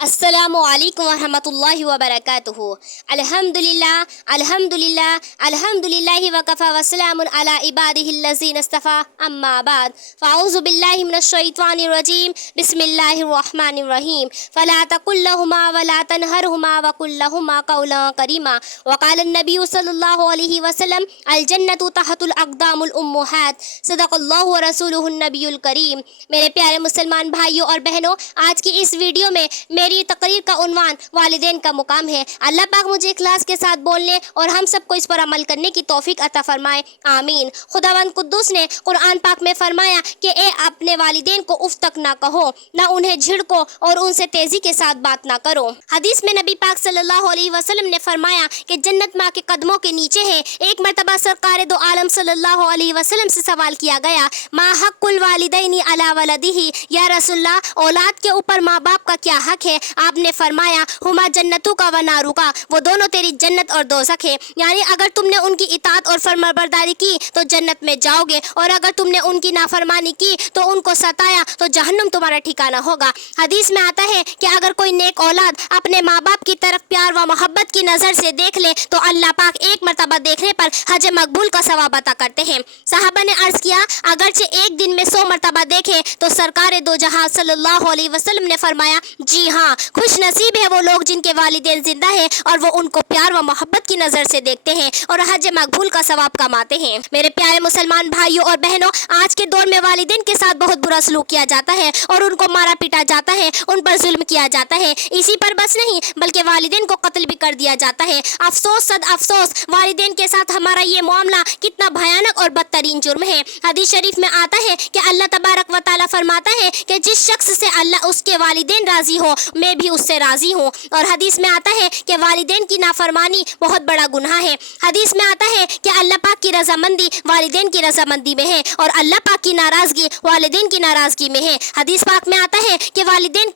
अस्सलामु अलैकुम वरहमतुल्लाहि वबरकातुहू। अल्हम्दुलिल्लाह अल्हम्दुलिल्लाह अल्हम्दुलिल्लाहि वकफ़ा वस्सलामुन अला इबादिहिल्लज़ीन इस्तफ़ा अम्मा बाद फ़अऊज़ु बिल्लाहि मिनश्शैतानिर रजीम बिस्मिल्लाहिर रहमानिर रहीम फ़ला तक़ुल लहुमा वला तनहरहुमा वक़ुल लहुमा क़ौलन करीमा वक़ाल नबी सल्लल्लाहु अलैहि वसल्लम अल जन्नतु तहतुल अक़दामुल उम्महात सदक़ल्लाहु व रसूलुहुन नबियुल करीम। मेरे प्यारे मुसलमान भाइयों और बहनों, आज की इस वीडियो में मेरी तकरीर का उन्वान वालिदैन का मुकाम है। अल्लाह पाक मुझे इखलास के साथ बोलने और हम सबको इस पर अमल करने की तौफीक अता फरमाए, आमीन। खुदावंद कुद्दूस ने कुरान पाक में फरमाया कि ए अपने वालिदैन को उफ तक ना कहो, ना उन्हें झिड़को और उनसे तेजी के साथ बात ना करो। हदीस में नबी पाक सल्लल्लाहु अलैहि वसल्लम ने फरमाया कि जन्नत माँ के कदमों के नीचे है। एक मरतबा सरकार दो आलम सल्लल्लाहु अलैहि वसल्लम से सवाल किया गया, मा हक़्क़ुल वालिदैनी अला वलदिही, या रसूलल्लाह, औलाद के ऊपर माँ बाप का क्या हक है? आपने फरमाया, हुमा जन्नतु का व नारू का, वो दोनों तेरी जन्नत और दोज़ख है। यानी अगर तुमने उनकी इताअत और फरमाबरदारी की तो जन्नत में जाओगे, और अगर तुमने उनकी नाफरमानी की तो उनको सताया तो जहन्नुम तुम्हारा ठिकाना होगा। हदीस में आता है कि अगर कोई नेक औलाद अपने माँ बाप की तरफ प्यार व मोहब्बत की नज़र से देख ले तो अल्लाह पाक एक मरतबा देखने पर हज मकबूल का सवाब अता करते हैं। साहबा ने अर्ज़ किया, अगरचे एक दिन में 100 मरतबा देखे तो सरकार दो जहां सल्लल्लाहु अलैहि वसल्लम ने फरमाया, जी हाँ, खुश नसीब है वो लोग जिनके वालिदैन जिंदा है और वो उनको प्यार व मोहब्बत की नज़र से देखते हैं और हज मकबूल का सवाब कमाते हैं। मेरे प्यारे मुसलमान भाइयों और बहनों, आज के दौर में वालिदैन के साथ बहुत बुरा सलूक किया जाता है और उनको मारा पीटा जाता है, उन पर जुल्म किया जाता है। इसी पर बस नहीं बल्कि वालिदैन को कत्ल भी कर दिया जाता है। अफसोस सद अफसोस, वालिदैन के साथ हमारा ये मामला कितना भयानक और बदतरीन जुर्म है। हदीस शरीफ में आता है कि अल्लाह तबारक व तआला फरमाता है कि जिस शख्स से अल्लाह उसके वालिदैन राजी हो मैं भी उससे राजी हूँ। और हदीस में आता है कि वालिदैन की नाफरमानी बहुत बड़ा गुनाह है। हदीस में आता है कि अल्लाह पाक की रजामंदी वालिदैन की रजामंदी में है और अल्लाह पाक की नाराजगी वालिदैन की नाराजगी में है। हदीस पाक में आता है कि वालिदैन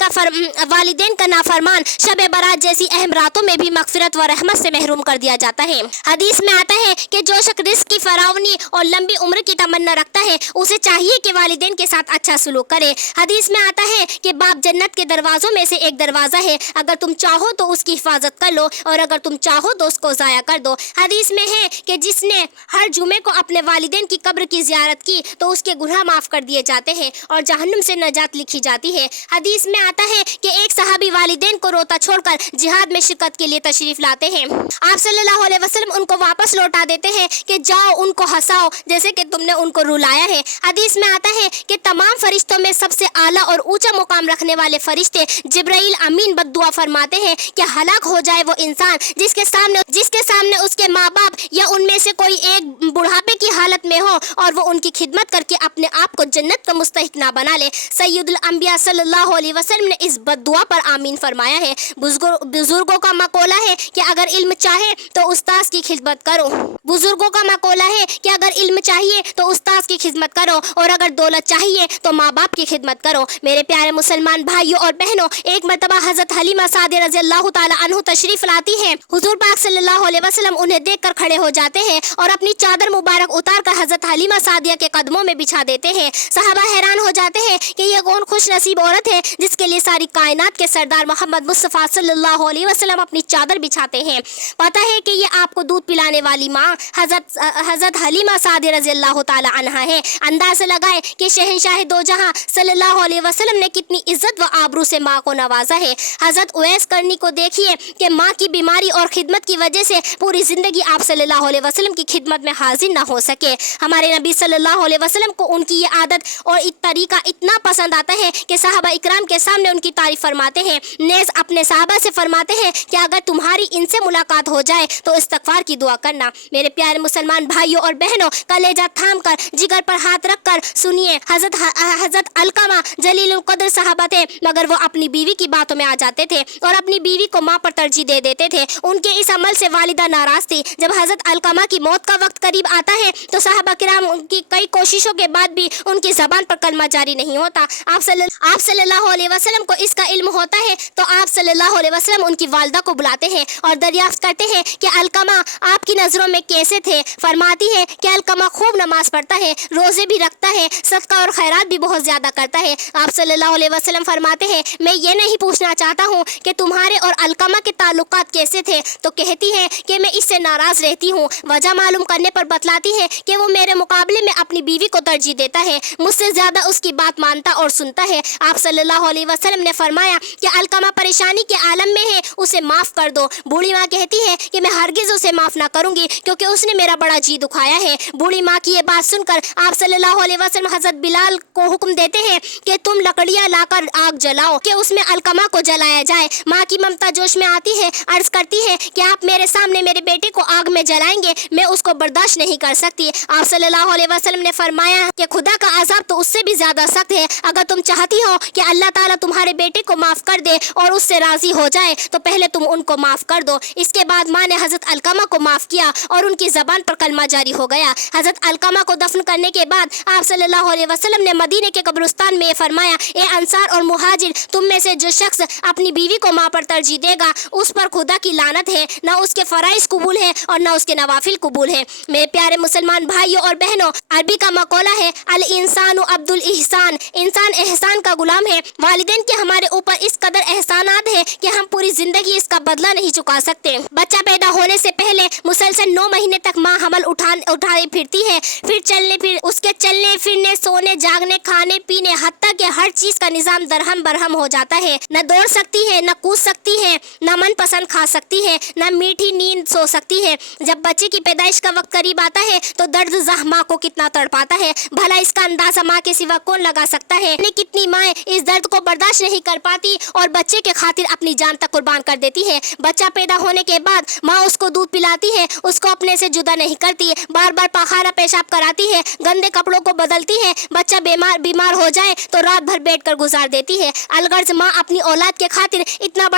का नाफरमान शब बारात जैसी अहम रातों में भी मगफिरत व रहमत से महरूम कर दिया जाता है। हदीस में आता है कि जो शख्स रिज़्क़ की फरावनी और लंबी उम्र की तमन्ना रखता है उसे चाहिए कि वालिदैन के साथ अच्छा सलूक करे। हदीस में आता है कि बाप जन्नत के दरवाजों में से एक दरवाज़ा है, अगर तुम चाहो तो उसकी हिफाजत कर लो और अगर तुम चाहो तो उसको ज़ाया कर दो। हदीस में है कि जिसने हर जुमे को अपने वालिदैन की कब्र की ज़ियारत की तो उसके गुनाह माफ़ कर दिए जाते हैं और जहन्नुम से नजात लिखी जाती है। हदीस में आता है कि एक सहाबी वालिदैन को रोता छोड़कर जिहाद में शिरकत के लिए तशरीफ़ लाते हैं। आप सल्लल्लाहु अलैहि वसल्लम उनको वापस लौटा देते हैं कि जाओ उनको हंसाओ जैसे कि तुमने उनको रुलाया है। हदीस में आता है कि तमाम फरिश्तों में सबसे आला और ऊंचा मुकाम रखने वाले फरिश्ते जिब्राइल अमीन बद्दुआ फरमाते हैं कि हलाक हो जाए वो इंसान जिसके सामने उसके माँ बाप या उनमें से कोई एक बुढ़ापे की हालत में हो और वो उनकी खिदमत करके अपने आप को जन्नत का मुस्तहिक ना बना ले। सैयदुल अंबिया सल्लल्लाहु अलैहि वसल्लम ने इस बद्दुआ पर आमीन फरमाया है। बुजुर्गों का मकौला है कि अगर इल्म चाहे तो उस्ताद की खिदमत करो। बुजुर्गों का मकौला है कि अगर इल्म चाहिए तो उस्ताद की खिदमत करो और अगर दौलत चाहिए तो माँ बाप की खिदमत करो। मेरे प्यारे मुसलमान भाइयों और बहनों, एक मरतबा हजरत हलीमा सादिया रज़ी अल्लाह ताला अन्हु तशरीफ लाती हैं। हुजूर पाक सल्लल्लाहु अलैहि वसल्लम उन्हें देखकर खड़े हो जाते हैं और अपनी चादर मुबारक उतार कर हजरत हलीमा सादिया के कदमों में बिछा देते हैं। सहाबा हैरान हो जाते हैं कि ये कौन खुश नसीब औरत है जिसके लिए सारी कायनात के सरदार मोहम्मद मुस्तफ़ा सल्लल्लाहु अलैहि वसल्लम अपनी चादर बिछाते हैं। पता है कि ये आपको दूध पिलाने वाली माँ हजरत हलीमा सादिया रज़ी अल्लाह ताला अन्हा है। अंदाज़ा लगाए कि शहंशाह दो जहां सल्लल्लाहु अलैहि वसल्लम ने कितनी इज्जत व आबरू से माँ को नवाजा है। हजरत उवैस करनी को देखिए कि माँ की बीमारी और खिदमत की वजह से पूरी ज़िंदगी आप सल्लल्लाहु अलैहि वसल्लम की खिदमत में हाजिर ना हो सके। हमारे नबी सल्लल्लाहु अलैहि वसल्लम को उनकी ये आदत और तरीका इतना पसंद आता है कि साहबा इकराम के सामने उनकी तारीफ फरमाते हैं। नेज़ अपने साहबा से फरमाते हैं कि अगर तुम्हारी इनसे मुलाकात हो जाए तो इस्तगफार की दुआ करना। मेरे प्यारे मुसलमान भाइयों और बहनों, कलेजा थाम कर जिगर पर हाथ रख कर सुनिए, हजरत अलकमा जलीलुल कद्र साहबा थे मगर वो अपनी बीवी की बातों में आ जाते थे और अपनी बीवी को माँ पर तरजीह दे देते थे। उनके इस अमल से वालिदा नाराज थी। जब हजरत अलकमा की मौत का वक्त करीब आता है तो साहबा किराम की कई कोशिशों के बाद भी उनकी ज़बान पर कलमा जारी नहीं होता। आप सल्लल्लाहु अलैहि वसल्लम को इसका इल्म होता है तो आप सल्लल्लाहु अलैहि वसल्लम उनकी वालिदा को बुलाते हैं और दरियाफ्त करते हैं कि अलकमा आपकी नज़रों में कैसे थे। फरमाती है कि अलकमा खूब नमाज पढ़ता है, रोज़े भी रखता है, सदका और खैरात भी बहुत ज़्यादा करता है। आप सल्लल्लाहु अलैहि वसल्लम फरमाते हैं मैं ये नहीं पूछना चाहता हूँ कि तुम्हारे और अलकमा के ताल्लुकात कैसे थे, तो कहती है कि मैं इससे नाराज़ रहती हूँ। वजह मालूम करने पर बतलाती है कि वो मेरे मुकाबले में अपनी बीवी को तरजीह देता है, मुझसे ज़्यादा उसकी बात मानता और सुनता है। आप सल्लल्लाहु अलैहि वसल्लम ने फरमाया कि अलकमा परेशानी के आलम में है, उसे माफ़ कर दो। बूढ़ी माँ कहती है कि मैं हरगिज़ उसे माफ़ ना करूँगी क्योंकि उसने मेरा बड़ा जी दुखाया है। बूढ़ी माँ की ये बात सुनकर आप सल्लल्लाहु अलैहि वसल्लम हज़रत बिलाल को हुक्म देते हैं कि तुम लकड़ियाँ लाकर आग जलाओ कि उसमें अलकमा को जलाया जाए। माँ की ममता जोश में आती है, अर्ज करती है कि आप मेरे सामने मेरे बेटे को आग में जलाएंगे, मैं उसको बर्दाश्त नहीं कर सकती। आप सल्लल्लाहु अलैहि वसल्लम ने फरमाया कि खुदा का अज़ाब तो उससे भी ज़्यादा सख्त है। अगर तुम चाहती हो कि अल्लाह ताला तुम्हारे बेटे को माफ़ कर दे और उससे राज़ी हो जाए तो पहले तुम उनको माफ़ कर दो। इसके बाद माँ ने हज़रत अलकमा को माफ़ किया और उनकी ज़बान पर कलमा जारी हो गया। हज़रत अलकमा को दफन करने के बाद आप सल्लल्लाहु अलैहि वसल्लम ने मदीने के कब्रिस्तान में फरमाया, ए अंसार और मुहाजिर, तुम में से जो शख्स अपनी बीवी को माँ पर तरजीह देगा उस पर खुदा की लानत है, ना उसके फ़राइज़ कबूल है और ना उसके नवाफिल कबूल है। मेरे प्यारे मुसलमान भाइयों और बहनों, अरबी का मक़ौला है अल इंसानु अब्दुल इहसान, इंसान एहसान का गुलाम है। वालिदैन के हमारे ऊपर इस कदर एहसानात है कि हम पूरी ज़िंदगी इसका बदला नहीं चुका सकते। बच्चा पैदा होने से पहले मुसलसल 9 महीने तक माँ हमल उठाए फिरती है, फिर उसके चलने फिरने, सोने, जागने, खाने पीने, हत्ता के हर चीज़ का निज़ाम दरहम बरहम हो जाता है। न दौड़ सकती है, न कूद सकती है, न मन पसंद खा सकती है, न मीठी नींद सो सकती है। जब बच्चे की पैदाइश का वक्त करीब आता है तो दर्द माँ को कितना तड़पाता है, भला इसका अंदाजा माँ के सिवा कौन लगा सकता है। कितनी माएँ इस दर्द को बर्दाश्त नहीं कर पाती और बच्चे के खातिर अपनी जान तक कुर्बान कर देती है। बच्चा पैदा होने के बाद माँ उसको दूध पिलाती है, उसको अपने से जुदा नहीं करती, बार बार पाखाना पेशाब कराती है, गंदे कपड़ों को बदलती है। बच्चा बीमार हो जाए तो रात भर बैठकर गुजार देती है। अलगर्ज माँ अपनी औलाद के खातिर इतना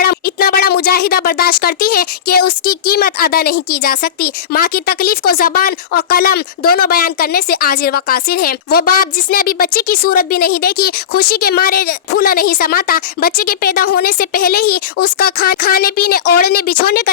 बड़ा मुजाहिदा बर्दाश्त करती है कि उसकी कीमत अदा नहीं की जा सकती। माँ की तकलीफ को ज़बान और कलम दोनों बयान करने से आजिर व कासिर है। वो बाप जिसने अभी बच्चे की सूरत भी नहीं देखी, खुशी के मारे फूला नहीं समाता, बच्चे के पैदा होने से पहले ही उसका खाने पीने, ओढ़ने बिछोने का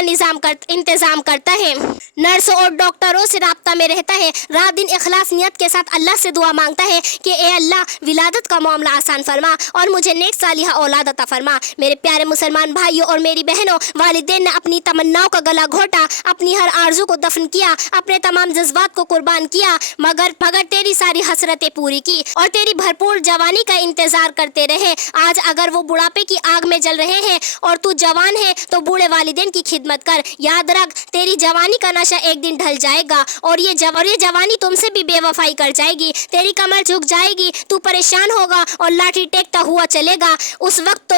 इंतजाम करता है, नर्सों और डॉक्टरों से राब्ता में रहता है, रात दिन इखलास नियत के साथ अल्लाह से दुआ मांगता है कि ए अल्लाह विलादत का मामला आसान फरमा और मुझे नेक सालिहा औलाद अता फरमा। मेरे प्यारे मुसलमान भाइयों और मेरी बहनों, वालिदैन ने अपनी तमन्नाओं का गला घोटा, अपनी हर आरजू को दफन किया, अपने तमाम जज्बात को कुर्बान किया, मगर तेरी सारी हसरतें पूरी की और तेरी भरपूर जवानी का इंतजार करते रहे। आज अगर वो बुढ़ापे की आग में जल रहे हैं और तू जवान है तो बूढ़े वालिदैन की खिदमत कर। याद रख, तेरी जवानी का नशा एक दिन ढल जाएगा और ये जवानी तुमसे भी बेवफाई कर जाएगी। तेरी कमर झुक जाएगी, तू परेशान होगा और लाठी टेकता हुआ चलेगा। उस वक्त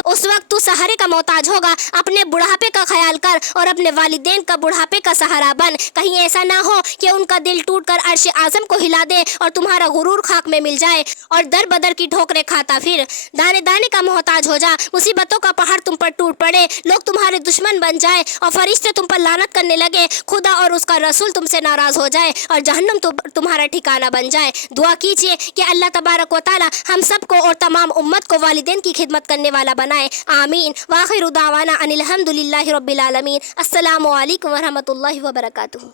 तू सहारे का मोहताज होगा। अपने बुढ़ापे का ख्याल कर और अपने वालिदैन का बुढ़ापे का सहारा बन। कहीं ऐसा ना हो कि उनका दिल टूटकर अर्श आज़म को हिला दे और तुम्हारा गुरूर खाक में मिल जाए और दर बदर की ठोकरें खाता फिर। दाने दाने का मोहताज हो जा, मुसीबतों का पहाड़ तुम पर टूट पड़े, लोग तुम्हारे दुश्मन बन जाए और फरिश्ते तुम पर लानत करने लगे, खुदा और उसका रसूल तुमसे नाराज हो जाए और जहन्नम तुम्हारा ठिकाना बन जाए। दुआ कीजिए कि अल्लाह तबारक व तआला हम सबको और तमाम उम्मत को वालिदैन की खिदमत करने वाला बनाए। आमीन। वाखिरु दावाना अनिल हम्दुलिल्लाहि रब्बिल आलमीन। अस्सलामु अलैकुम व रहमतुल्लाहि व बरकातुहू।